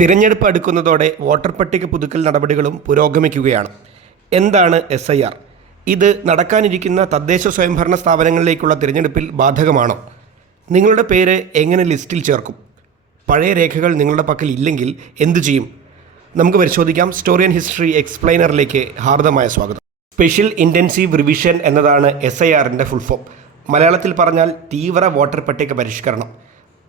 തിരഞ്ഞെടുപ്പ് അടുക്കുന്നതോടെ വോട്ടർ പട്ടിക പുതുക്കൽ നടപടികളും പുരോഗമിക്കുകയാണ്. എന്താണ് എസ് ഐ ആർ ഇത് നടക്കാനിരിക്കുന്ന തദ്ദേശ സ്വയംഭരണ സ്ഥാപനങ്ങളിലേക്കുള്ള തിരഞ്ഞെടുപ്പിൽ ബാധകമാണോ? നിങ്ങളുടെ പേര് എങ്ങനെ ലിസ്റ്റിൽ ചേർക്കും? പഴയ രേഖകൾ നിങ്ങളുടെ പക്കൽ ഇല്ലെങ്കിൽ എന്തു ചെയ്യും? നമുക്ക് പരിശോധിക്കാം. സ്റ്റോറി ആൻഡ് ഹിസ്റ്ററി എക്സ്പ്ലെയിനറിലേക്ക് ഹാർദമായ സ്വാഗതം. സ്പെഷ്യൽ ഇന്റൻസീവ് റിവിഷൻ എന്നതാണ് എസ് ഐ ആറിന്റെ ഫുൾ ഫോം മലയാളത്തിൽ പറഞ്ഞാൽ തീവ്ര വോട്ടർ പട്ടിക പരിഷ്കരണം.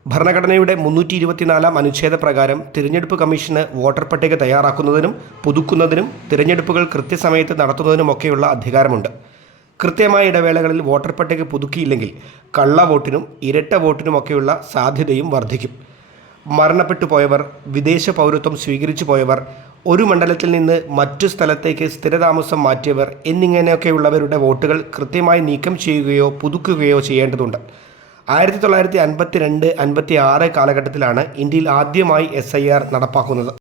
ഭരണഘടനയുടെ മുന്നൂറ്റി ഇരുപത്തിനാലാം അനുച്ഛേദ പ്രകാരം തിരഞ്ഞെടുപ്പ് കമ്മീഷന് വോട്ടർ പട്ടിക തയ്യാറാക്കുന്നതിനും പുതുക്കുന്നതിനും തിരഞ്ഞെടുപ്പുകൾ കൃത്യസമയത്ത് നടത്തുന്നതിനുമൊക്കെയുള്ള അധികാരമുണ്ട്. കൃത്യമായ ഇടവേളകളിൽ വോട്ടർ പട്ടിക പുതുക്കിയില്ലെങ്കിൽ കള്ള വോട്ടിനും ഇരട്ട വോട്ടിനുമൊക്കെയുള്ള സാധ്യതയും വർദ്ധിക്കും. മരണപ്പെട്ടു പോയവർ വിദേശ പൗരത്വം സ്വീകരിച്ചു പോയവർ ഒരു മണ്ഡലത്തിൽ നിന്ന് മറ്റു സ്ഥലത്തേക്ക് സ്ഥിരതാമസം മാറ്റിയവർ എന്നിങ്ങനെയൊക്കെയുള്ളവരുടെ വോട്ടുകൾ കൃത്യമായി നീക്കം ചെയ്യുകയോ പുതുക്കുകയോ ചെയ്യേണ്ടതുണ്ട്. ആയിരത്തി തൊള്ളായിരത്തി അൻപത്തി രണ്ട് അൻപത്തി ആറ് കാലഘട്ടത്തിലാണ് ഇന്ത്യയിൽ ആദ്യമായി എസ് ഐ ആർ നടപ്പാക്കുന്നത്.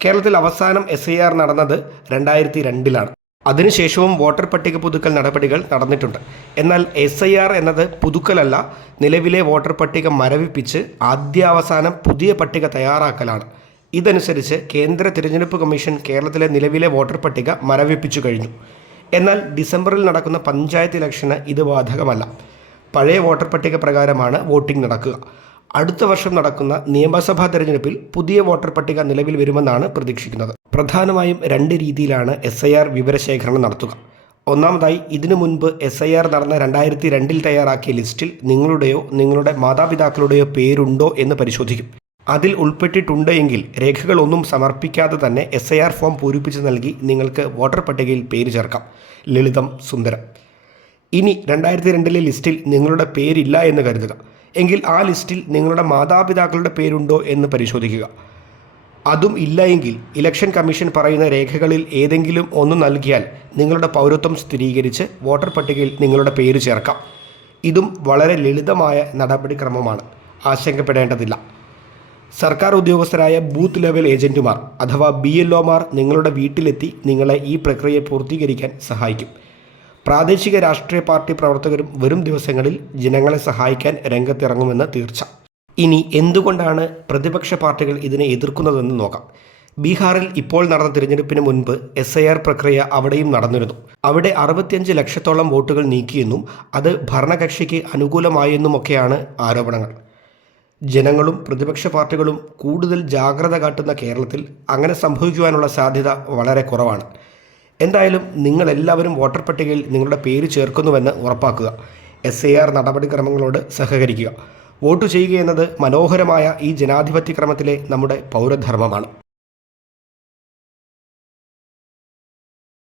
കേരളത്തിൽ അവസാനം എസ് ഐ ആർ നടന്നത് രണ്ടായിരത്തി രണ്ടിലാണ് അതിനുശേഷവും വോട്ടർ പട്ടിക പുതുക്കൽ നടപടികൾ നടന്നിട്ടുണ്ട്. എന്നാൽ എസ് ഐ ആർ എന്നത് പുതുക്കലല്ല നിലവിലെ വോട്ടർ പട്ടിക മരവിപ്പിച്ച് ആദ്യാവസാനം പുതിയ പട്ടിക തയ്യാറാക്കലാണ്. ഇതനുസരിച്ച് കേന്ദ്ര തിരഞ്ഞെടുപ്പ് കമ്മീഷൻ കേരളത്തിലെ നിലവിലെ വോട്ടർ പട്ടിക മരവിപ്പിച്ചു കഴിഞ്ഞു. എന്നാൽ ഡിസംബറിൽ നടക്കുന്ന പഞ്ചായത്ത് ഇലക്ഷന് ഇത് ബാധകമല്ല. പഴയ വോട്ടർ പട്ടിക പ്രകാരമാണ് വോട്ടിംഗ് നടക്കുക. അടുത്ത വർഷം നടക്കുന്ന നിയമസഭാ തെരഞ്ഞെടുപ്പിൽ പുതിയ വോട്ടർ പട്ടിക നിലവിൽ വരുമെന്നാണ് പ്രതീക്ഷിക്കുന്നത്. പ്രധാനമായും രണ്ട് രീതിയിലാണ് എസ് ഐ ആർ വിവരശേഖരണം നടത്തുക. ഒന്നാമതായി ഇതിനു മുൻപ് എസ് ഐ ആർ നടന്ന രണ്ടായിരത്തി രണ്ടിൽ തയ്യാറാക്കിയ ലിസ്റ്റിൽ നിങ്ങളുടെയോ നിങ്ങളുടെ മാതാപിതാക്കളുടെയോ പേരുണ്ടോ എന്ന് പരിശോധിക്കും. അതിൽ ഉൾപ്പെട്ടിട്ടുണ്ട് എങ്കിൽ രേഖകളൊന്നും സമർപ്പിക്കാതെ തന്നെ എസ് ഐ ആർ ഫോം പൂരിപ്പിച്ച് നൽകി നിങ്ങൾക്ക് വോട്ടർ പട്ടികയിൽ പേര് ചേർക്കാം. ലളിതം സുന്ദരം. ഇനി രണ്ടായിരത്തി രണ്ടിലെ ലിസ്റ്റിൽ നിങ്ങളുടെ പേരില്ല എന്ന് കരുതുക. എങ്കിൽ ആ ലിസ്റ്റിൽ നിങ്ങളുടെ മാതാപിതാക്കളുടെ പേരുണ്ടോ എന്ന് പരിശോധിക്കുക. അതും ഇല്ല എങ്കിൽ ഇലക്ഷൻ കമ്മീഷൻ പറയുന്ന രേഖകളിൽ ഏതെങ്കിലും ഒന്ന് നൽകിയാൽ നിങ്ങളുടെ പൗരത്വം സ്ഥിരീകരിച്ച് വോട്ടർ പട്ടികയിൽ നിങ്ങളുടെ പേര് ചേർക്കാം. ഇതും വളരെ ലളിതമായ നടപടിക്രമമാണ്. ആശങ്കപ്പെടേണ്ടതില്ല. സർക്കാർ ഉദ്യോഗസ്ഥരായ ബൂത്ത് ലെവൽ ഏജന്റുമാർ അഥവാ ബി എൽ ഒമാർ നിങ്ങളുടെ വീട്ടിലെത്തി നിങ്ങളെ ഈ പ്രക്രിയ പൂർത്തീകരിക്കാൻ സഹായിക്കും. പ്രാദേശിക രാഷ്ട്രീയ പാർട്ടി പ്രവർത്തകരും വരും ദിവസങ്ങളിൽ ജനങ്ങളെ സഹായിക്കാൻ രംഗത്തിറങ്ങുമെന്ന് തീർച്ച. ഇനി എന്തുകൊണ്ടാണ് പ്രതിപക്ഷ പാർട്ടികൾ ഇതിനെ എതിർക്കുന്നതെന്ന് നോക്കാം. ബീഹാറിൽ ഇപ്പോൾ നടന്ന തിരഞ്ഞെടുപ്പിന് മുൻപ് എസ് ഐ ആർ പ്രക്രിയ അവിടെയും നടന്നിരുന്നു. അവിടെ അറുപത്തിയഞ്ച് ലക്ഷത്തോളം വോട്ടുകൾ നീക്കിയെന്നും അത് ഭരണകക്ഷിക്ക് അനുകൂലമായെന്നുമൊക്കെയാണ് ആരോപണങ്ങൾ. ജനങ്ങളും പ്രതിപക്ഷ പാർട്ടികളും കൂടുതൽ ജാഗ്രത കാട്ടുന്ന കേരളത്തിൽ അങ്ങനെ സംഭവിക്കുവാനുള്ള സാധ്യത വളരെ കുറവാണ്. എന്തായാലും നിങ്ങളെല്ലാവരും വോട്ടർ പട്ടികയിൽ നിങ്ങളുടെ പേര് ചേർക്കുന്നുവെന്ന് ഉറപ്പാക്കുക. എസ് എ ആർ നടപടിക്രമങ്ങളോട് സഹകരിക്കുക. വോട്ട് ചെയ്യുക എന്നത് മനോഹരമായ ഈ ജനാധിപത്യക്രമത്തിലെ നമ്മുടെ പൗരധർമ്മമാണ്.